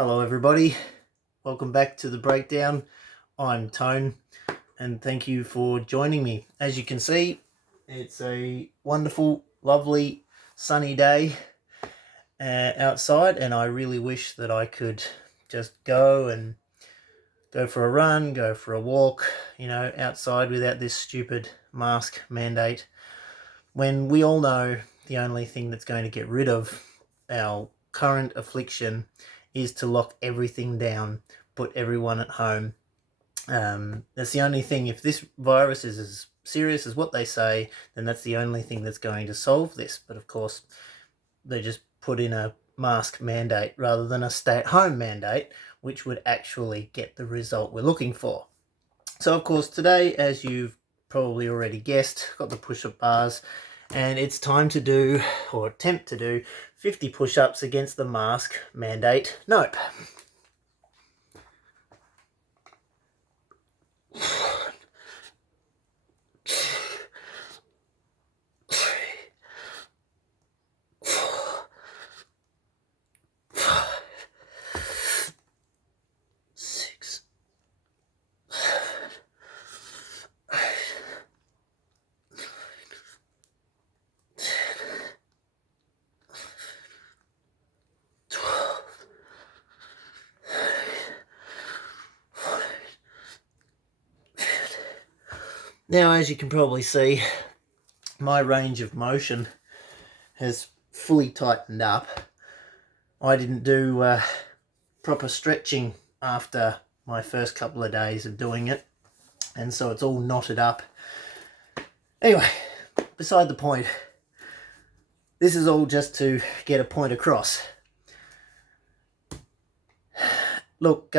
Hello everybody, welcome back to the breakdown. I'm Tone and thank you for joining me. As you can see, it's a wonderful, lovely, sunny day outside, and I really wish that I could just go for a run, go for a walk, outside without this stupid mask mandate, when we all know the only thing that's going to get rid of our current affliction is to lock everything down, put everyone at home. That's the only thing. If this virus is as serious as what they say, then that's the only thing that's going to solve this. But of course, they just put in a mask mandate rather than a stay-at-home mandate, which would actually get the result we're looking for. So of course today, as you've probably already guessed, got the push-up bars, and it's time to do, or attempt to do, 50 push-ups against the mask mandate. Nope. Six. Now, as you can probably see, my range of motion has fully tightened up. I didn't do proper stretching after my first couple of days of doing it, and so it's all knotted up. Anyway, beside the point, this is all just to get a point across. Look,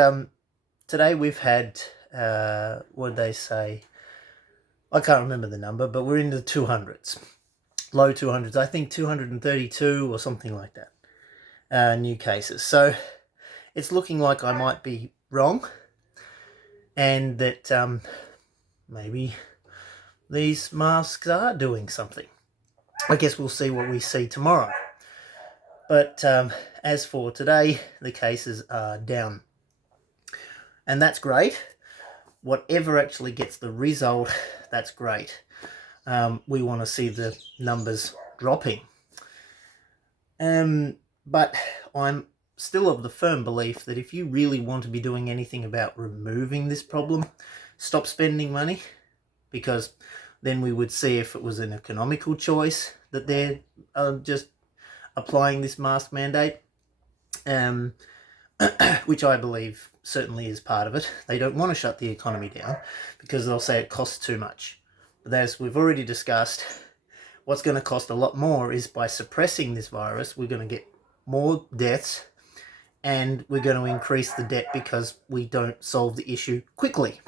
today we've had, what did they say? I can't remember the number, but we're in the 200s. Low 200s. I think 232 or something like that. New cases. So it's looking like I might be wrong, and that maybe these masks are doing something. I guess we'll see what we see tomorrow. But as for today, the cases are down. And that's great. Whatever actually gets the result, that's great. We want to see the numbers dropping. But I'm still of the firm belief that if you really want to be doing anything about removing this problem, stop spending money, because then we would see if it was an economical choice that they're just applying this mask mandate, which I believe certainly is part of it. They don't want to shut the economy down because they'll say it costs too much. But as we've already discussed, what's going to cost a lot more is by suppressing this virus, we're going to get more deaths, and we're going to increase the debt because we don't solve the issue quickly.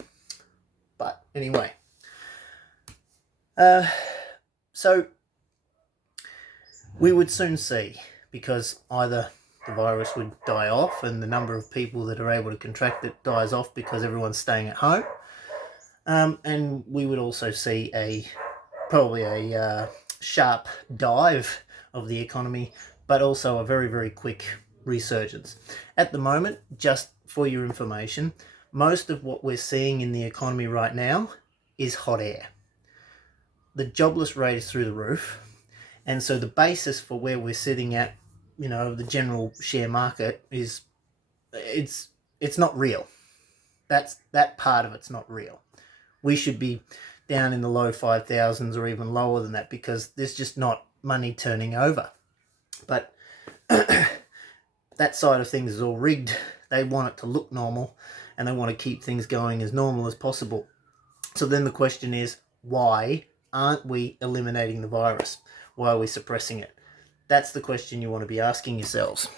But anyway, so we would soon see, because either the virus would die off and the number of people that are able to contract it dies off because everyone's staying at home, and we would also see probably a sharp dive of the economy, but also a very, very quick resurgence. At the moment, just for your information, most of what we're seeing in the economy right now is hot air. The jobless rate is through the roof, and so the basis for where we're sitting at, the general share market is, it's not real. That part of it's not real. We should be down in the low 5,000s or even lower than that, because there's just not money turning over. But that side of things is all rigged. They want it to look normal, and they want to keep things going as normal as possible. So then the question is, why aren't we eliminating the virus? Why are we suppressing it? That's the question you want to be asking yourselves.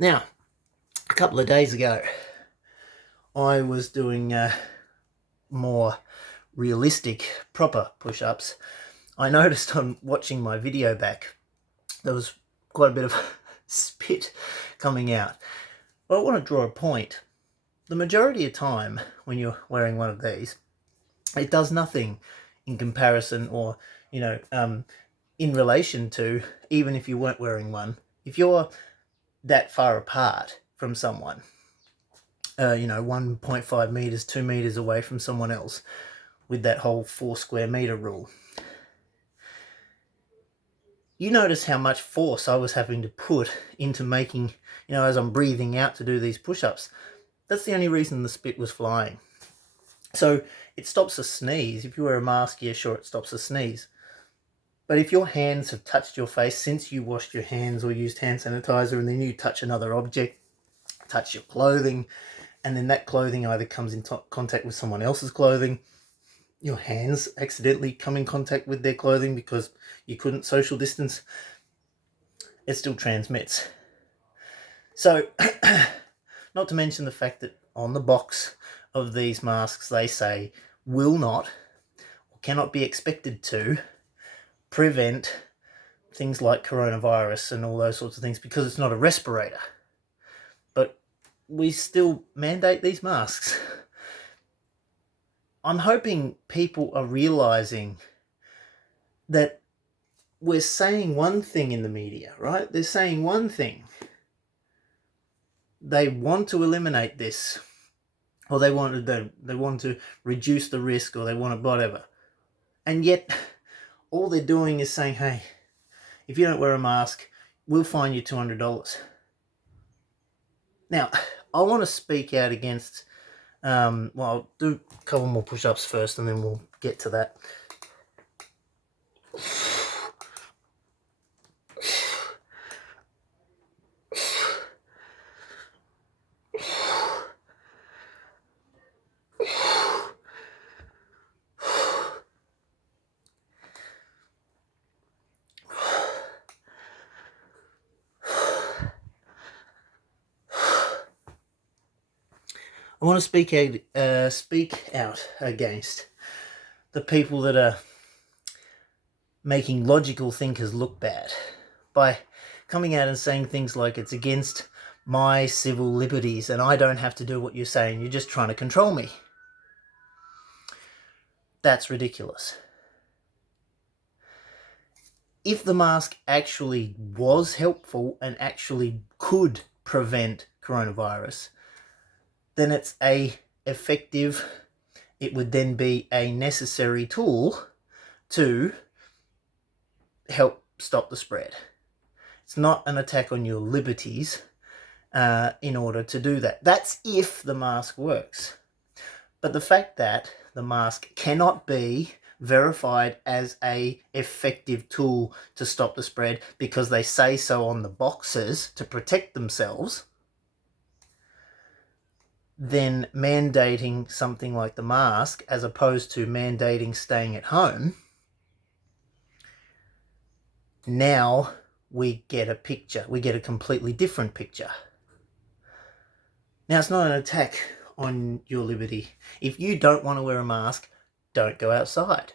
Now, a couple of days ago, I was doing more realistic, proper push-ups. I noticed on watching my video back, there was quite a bit of spit coming out. But I want to draw a point. The majority of time when you're wearing one of these, it does nothing in comparison or, in relation to, even if you weren't wearing one. If you're that far apart from someone, 1.5 meters, 2 meters away from someone else, with that whole 4 square meter rule, you notice how much force I was having to put into making, as I'm breathing out to do these push-ups. That's the only reason the spit was flying. So it stops a sneeze. If you wear a mask, yeah, sure, it stops a sneeze. But if your hands have touched your face since you washed your hands or used hand sanitizer, and then you touch another object, touch your clothing, and then that clothing either comes in contact with someone else's clothing, your hands accidentally come in contact with their clothing because you couldn't social distance, it still transmits. So, not to mention the fact that on the box of these masks they say will not or cannot be expected to prevent things like coronavirus and all those sorts of things because it's not a respirator. But we still mandate these masks. I'm hoping people are realizing that we're saying one thing in the media, right? They're saying one thing. They want to eliminate this, or they want to reduce the risk, or they want to whatever. And yet, all they're doing is saying, hey, if you don't wear a mask, we'll fine you $200. Now, I want to speak out against, I'll do a couple more push-ups first and then we'll get to that. I want to speak out against the people that are making logical thinkers look bad by coming out and saying things like it's against my civil liberties and I don't have to do what you're saying, you're just trying to control me. That's ridiculous. If the mask actually was helpful and actually could prevent coronavirus, then it's it would then be a necessary tool to help stop the spread. It's not an attack on your liberties in order to do that. That's if the mask works. But the fact that the mask cannot be verified as a effective tool to stop the spread because they say so on the boxes to protect themselves, then mandating something like the mask as opposed to mandating staying at home, now we get a picture. We get a completely different picture. Now, it's not an attack on your liberty. If you don't want to wear a mask, don't go outside.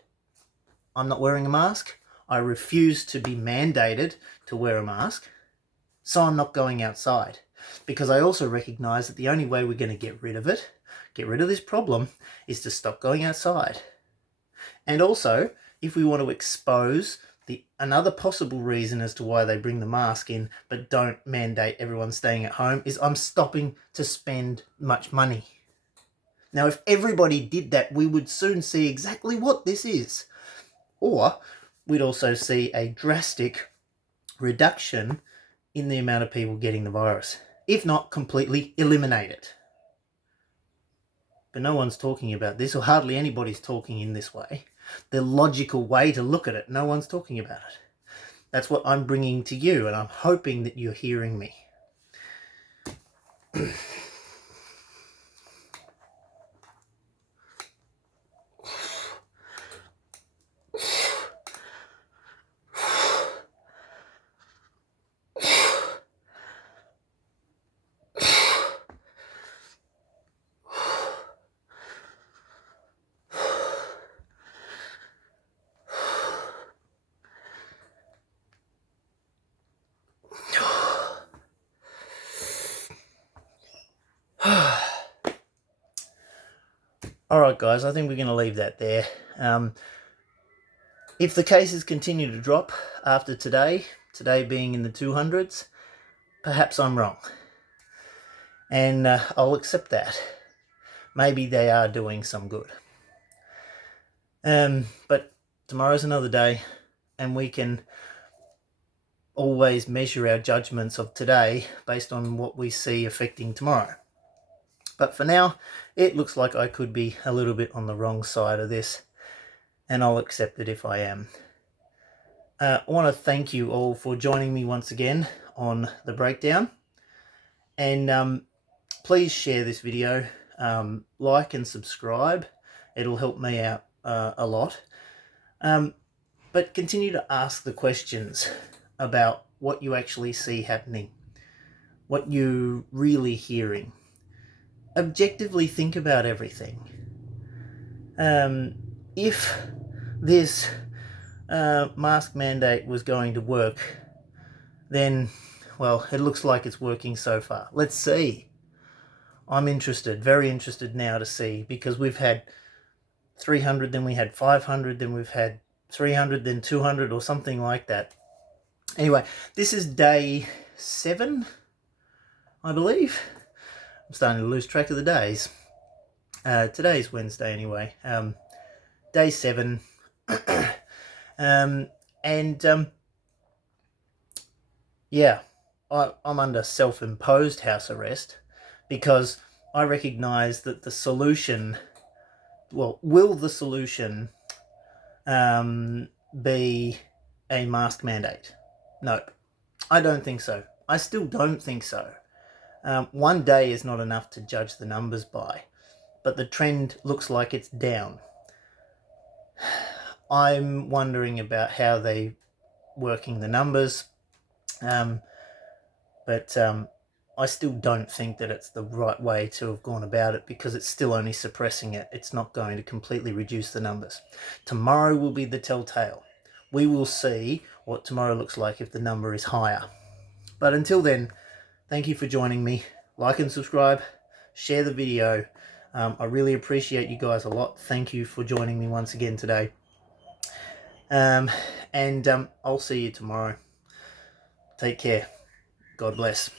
I'm not wearing a mask. I refuse to be mandated to wear a mask, so I'm not going outside. Because I also recognize that the only way we're going to get rid of this problem, is to stop going outside. And also, if we want to expose another possible reason as to why they bring the mask in but don't mandate everyone staying at home, is I'm stopping to spend much money. Now, if everybody did that, we would soon see exactly what this is. Or we'd also see a drastic reduction in the amount of people getting the virus, if not completely eliminate it. But no one's talking about this, or hardly anybody's talking in this way. The logical way to look at it, no one's talking about it. That's what I'm bringing to you, and I'm hoping that you're hearing me. Alright guys, I think we're going to leave that there. If the cases continue to drop after today being in the 200s, perhaps I'm wrong. And I'll accept that. Maybe they are doing some good. But tomorrow's another day, and we can always measure our judgments of today based on what we see affecting tomorrow. But for now, it looks like I could be a little bit on the wrong side of this, and I'll accept it if I am. I want to thank you all for joining me once again on the breakdown, and please share this video, like and subscribe. It'll help me out a lot. But continue to ask the questions about what you actually see happening, what you're really hearing. Objectively think about everything. If this mask mandate was going to work, then, well, it looks like it's working so far. Let's see. I'm interested, very interested now to see, because we've had 300, then we had 500, then we've had 300, then 200 or something like that. Anyway, this is day 7, I believe. I'm starting to lose track of the days. Today's Wednesday anyway. Day 7. Yeah, I'm under self-imposed house arrest because I recognise that the solution, well, will the solution be a mask mandate? No, I don't think so. I still don't think so. One day is not enough to judge the numbers by, but the trend looks like it's down. I'm wondering about how they're working the numbers, but I still don't think that it's the right way to have gone about it, because it's still only suppressing it. It's not going to completely reduce the numbers. Tomorrow will be the telltale. We will see what tomorrow looks like if the number is higher. But until then, thank you for joining me. Like and subscribe. Share the video. I really appreciate you guys a lot. Thank you for joining me once again today. And I'll see you tomorrow. Take care. God bless.